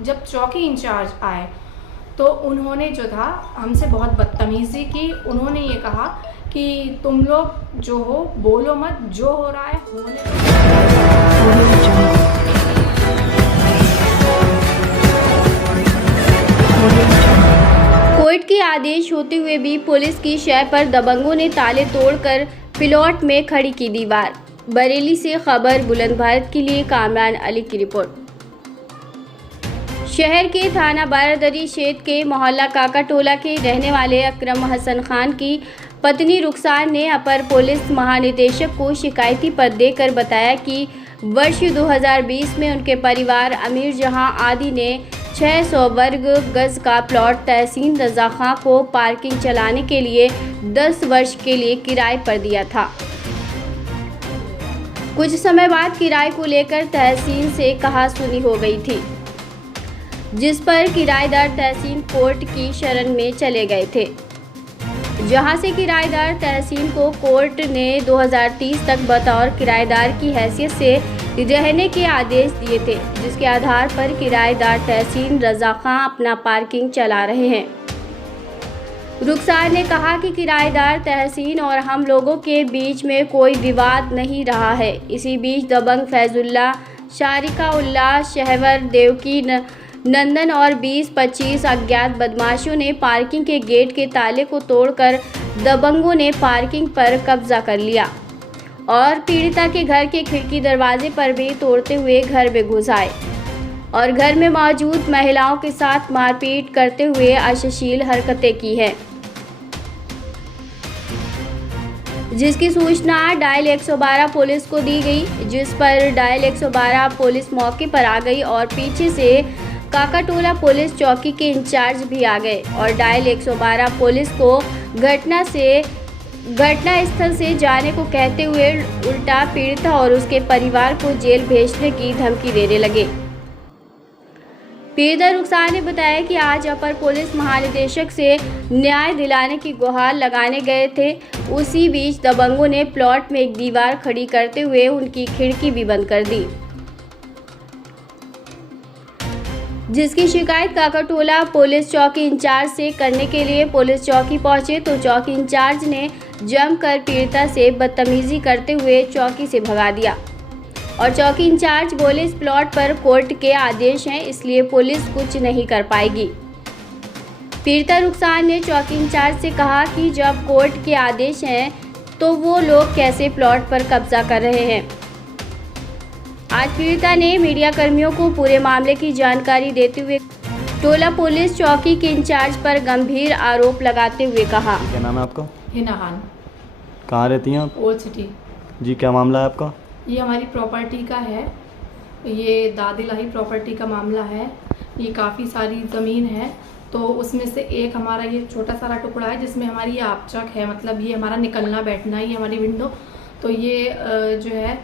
जब चौकी इंचार्ज आए तो उन्होंने जो था हमसे बहुत बदतमीज़ी की। उन्होंने ये कहा कि तुम लोग जो हो बोलो मत, जो हो रहा है होने कोर्ट के आदेश होते हुए भी पुलिस की शय पर दबंगों ने ताले तोड़कर प्लॉट में खड़ी की दीवार। बरेली से खबर बुलंद भारत के लिए कामरान अली की रिपोर्ट। शहर के थाना बारादरी क्षेत्र के मोहल्ला काकाटोला के रहने वाले अकरम हसन खान की पत्नी रुखसार ने अपर पुलिस महानिदेशक को शिकायती पत्र देकर बताया कि वर्ष 2020 में उनके परिवार अमीर जहां आदि ने 600 वर्ग गज का प्लॉट तहसीन रजा खां को पार्किंग चलाने के लिए 10 वर्ष के लिए किराए पर दिया था। कुछ समय बाद किराए को लेकर तहसीन से कहासुनी हो गई थी, जिस पर किराएदार तहसीन कोर्ट की शरण में चले गए थे, जहां से किराएदार तहसीन को कोर्ट ने 2030 तक बतौर किराएदार की हैसियत से रहने के आदेश दिए थे, जिसके आधार पर किराएदार तहसीन रजा खां अपना पार्किंग चला रहे हैं। रुखसार ने कहा कि किराएदार तहसीन और हम लोगों के बीच में कोई विवाद नहीं रहा है। इसी बीच दबंग फैजुल्ला, शारिका उल्लाह, शहवर, देवकी नंदन और 20-25 अज्ञात बदमाशों ने पार्किंग के गेट के ताले को तोड़कर दबंगों ने पार्किंग पर कब्जा कर लिया और पीड़िता के घर के खिड़की दरवाजे पर भी तोड़ते हुए घर में घुस आए और घर में मौजूद महिलाओं के साथ मारपीट करते हुए अश्लील हरकतें की है, जिसकी सूचना डायल 112 पुलिस को दी गई, जिस पर डायल 112 पुलिस मौके पर आ गई और पीछे से काकाटोला पुलिस चौकी के इंचार्ज भी आ गए और डायल 112 पुलिस को घटना स्थल से जाने को कहते हुए उल्टा पीड़िता और उसके परिवार को जेल भेजने की धमकी देने लगे। पीड़िता रुखसार ने बताया कि आज अपर पुलिस महानिदेशक से न्याय दिलाने की गुहार लगाने गए थे। उसी बीच दबंगों ने प्लॉट में एक दीवार खड़ी करते हुए उनकी खिड़की भी बंद कर दी, जिसकी शिकायत काकाटोला पुलिस चौकी इंचार्ज से करने के लिए पुलिस चौकी पहुंचे तो चौकी इंचार्ज ने जमकर पीड़िता से बदतमीजी करते हुए चौकी से भगा दिया और चौकी इंचार्ज बोले, इस प्लॉट पर कोर्ट के आदेश हैं, इसलिए पुलिस कुछ नहीं कर पाएगी। पीड़िता रुखसार ने चौकी इंचार्ज से कहा कि जब कोर्ट के आदेश हैं तो वो लोग कैसे प्लॉट पर कब्जा कर रहे हैं। आज पीड़िता ने मीडिया कर्मियों को पूरे मामले की जानकारी देते हुए टोला पुलिस चौकी के इंचार्ज पर गंभीर आरोप लगाते हुए कहा। क्या नाम है आपका? हिना खान। कहाँ रहती हैं आप? Old city. जी, क्या मामला है आपका? ये हमारी प्रॉपर्टी का है, ये दादिलाही प्रॉपर्टी का मामला है। ये काफ़ी सारी ज़मीन है, तो उसमें से एक हमारा ये छोटा सारा टुकड़ा है जिसमें हमारी ये आपचक है, मतलब ये हमारा निकलना बैठना, ये हमारी विंडो। तो ये जो है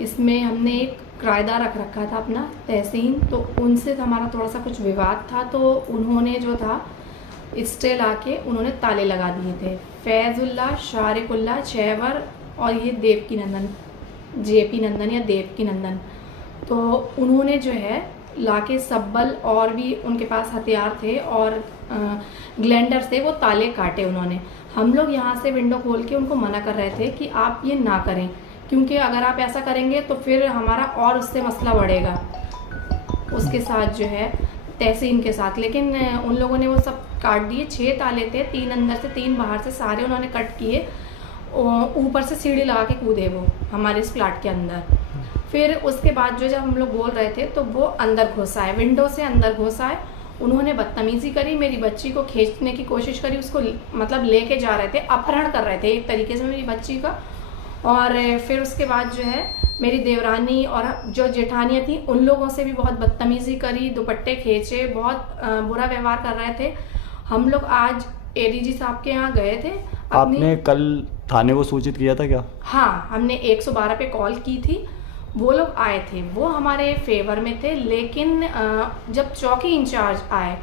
इसमें हमने एक किराएदार रख रखा था अपना तहसीन, तो उनसे हमारा थोड़ा सा कुछ विवाद था, तो उन्होंने जो था स्टे ला के उन्होंने ताले लगा दिए थे। फैजुल्ला, शारिकुल्ला, शहवर और ये देवकी नंदन, जेपी नंदन या देवकी नंदन, तो उन्होंने जो है लाके सब्बल और भी उनके पास हथियार थे और ग्लैंडर से वो ताले काटे उन्होंने। हम लोग यहाँ से विंडो खोल के उनको मना कर रहे थे कि आप ये ना करें, क्योंकि अगर आप ऐसा करेंगे तो फिर हमारा और उससे मसला बढ़ेगा उसके साथ जो है तहसीन के साथ। लेकिन उन लोगों ने वो सब काट दिए। 6 ताले थे, 3 अंदर से 3 बाहर से, सारे उन्होंने कट किए। ऊपर से सीढ़ी लगा के कूदे वो हमारे इस फ्लैट के अंदर। फिर उसके बाद जो जब हम लोग बोल रहे थे तो वो अंदर घुस आए, विंडो से अंदर घुस आए। उन्होंने बदतमीज़ी करी, मेरी बच्ची को खींचने की कोशिश करी, उसको मतलब लेके जा रहे थे, अपहरण कर रहे थे एक तरीके से मेरी बच्ची का। और फिर उसके बाद जो है मेरी देवरानी और जो जेठानियाँ थी उन लोगों से भी बहुत बदतमीज़ी करी, दुपट्टे खींचे, बहुत बुरा व्यवहार कर रहे थे। हम लोग आज एडीजी साहब के यहाँ गए थे। आपने कल थाने को सूचित किया था क्या? हाँ, हमने 112 पे कॉल की थी, वो लोग आए थे, वो हमारे फेवर में थे। लेकिन जब चौकी इंचार्ज आए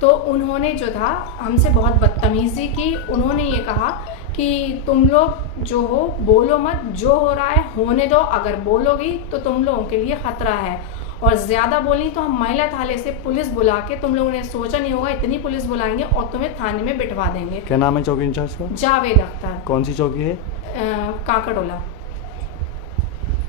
तो उन्होंने जो था हमसे बहुत बदतमीज़ी की। उन्होंने ये कहा कि तुम लोग जो हो बोलो मत, जो हो रहा है होने दो, अगर बोलोगी तो तुम लोगों के लिए ख़तरा है। और ज़्यादा बोली तो हम महिला थाने से पुलिस बुला के, तुम लोगों ने सोचा नहीं होगा इतनी पुलिस बुलाएंगे और तुम्हें थाने में बिठवा देंगे। क्या नाम है चौकी इंचार्ज का? जावेद अख्तर। कौन सी चौकी है? काकड़ोला।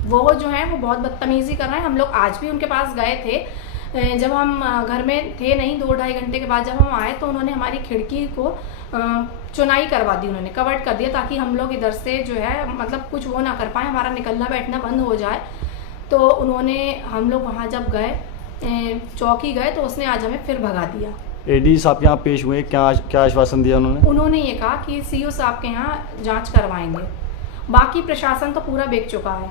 वो जो है वो बहुत बदतमीजी कर रहे हैं। हम लोग आज भी उनके पास गए थे, जब हम घर में थे नहीं, 2-2.5 घंटे के बाद जब हम आए तो उन्होंने हमारी खिड़की को चुनाई करवा दी, उन्होंने कवर्ड कर दिया ताकि हम लोग इधर से जो है मतलब कुछ वो ना कर पाए, हमारा निकलना बैठना बंद हो जाए। तो उन्होंने, हम लोग वहाँ जब गए चौकी गए तो उसने आज हमें फिर भगा दिया। एडी साहब यहाँ पेश हुए, क्या आश्वासन दिया उन्होंने? उन्होंने ये कहा कि सीओ साहब के यहाँ जांच करवाएंगे। बाकी प्रशासन तो पूरा बेच चुका है,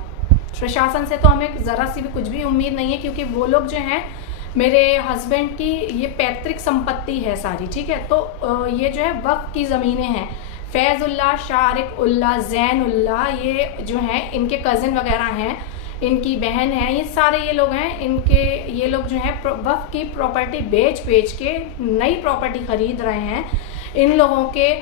प्रशासन से तो हमें ज़रा सी भी कुछ भी उम्मीद नहीं है, क्योंकि वो लोग जो हैं मेरे हस्बैंड की ये पैतृक संपत्ति है सारी, ठीक है। तो ये जो है वक्फ की ज़मीनें हैं। फैज़ुल्ला, शारिक उल्ला, जैन उल्ला, ये जो हैं इनके कज़न वगैरह हैं, इनकी बहन है, ये सारे ये लोग हैं, इनके ये लोग जो हैं वक्फ की प्रॉपर्टी बेच के नई प्रॉपर्टी ख़रीद रहे हैं। इन लोगों के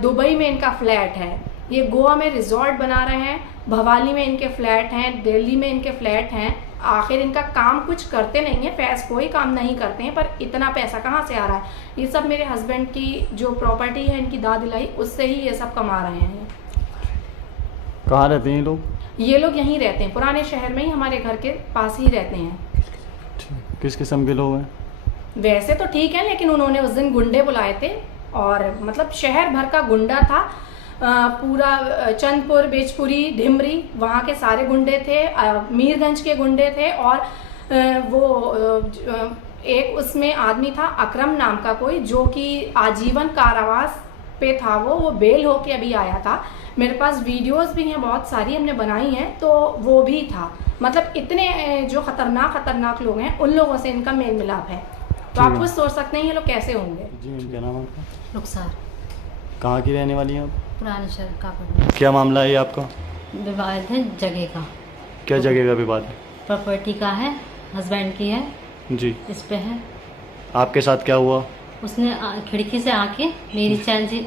दुबई में इनका फ्लैट है, ये गोवा में रिजॉर्ट बना रहे हैं, भवाली में इनके फ्लैट हैं, दिल्ली में इनके फ्लैट हैं। आखिर इनका काम कुछ करते नहीं है, फैज़ कोई काम नहीं करते हैं, पर इतना पैसा कहाँ से आ रहा है? ये सब मेरे हस्बैंड की जो प्रॉपर्टी है इनकी दाद दिलाई, उससे ही ये सब कमा रहे हैं। कहाँ रहते हैं ये लोग? ये लोग यहीं रहते हैं, पुराने शहर में ही, हमारे घर के पास ही रहते हैं। किस किस्म के लोग हैं? वैसे तो ठीक है, लेकिन उन्होंने उस दिन गुंडे बुलाए थे और मतलब शहर भर का गुंडा था, पूरा चंदपुर, बेजपुरी, ढिमरी, वहाँ के सारे गुंडे थे, मीरगंज के गुंडे थे। और वो एक उसमें आदमी था अकरम नाम का कोई, जो कि आजीवन कारावास पे था, वो बेल होके अभी आया था। मेरे पास वीडियोस भी हैं, बहुत सारी हमने बनाई हैं, तो वो भी था। मतलब इतने जो खतरनाक लोग हैं, उन लोगों से इनका मेल मिलाप है। तो आप खुद सोच सकते हैं ये लोग कैसे होंगे। जी, क्या नाम है आपका? रुखसार। कहाँ की रहने वाली हैं आप? पुराने शहर काकड़ोला। क्या मामला है ये आपका? विवाद है जगह का। क्या जगह का विवाद है? प्रॉपर्टी का है, हस्बैंड की है जी। इस पे है। आपके साथ क्या हुआ? उसने खिड़की से आके मेरी चैन से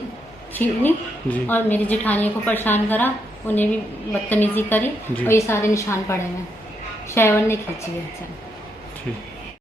छीनी जी। और मेरी जेठानियों को परेशान करा, उन्हें भी बदतमीजी करी जी। और ये सारे निशान पड़े हैं, शैवन ने खींची है चैन। ठीक।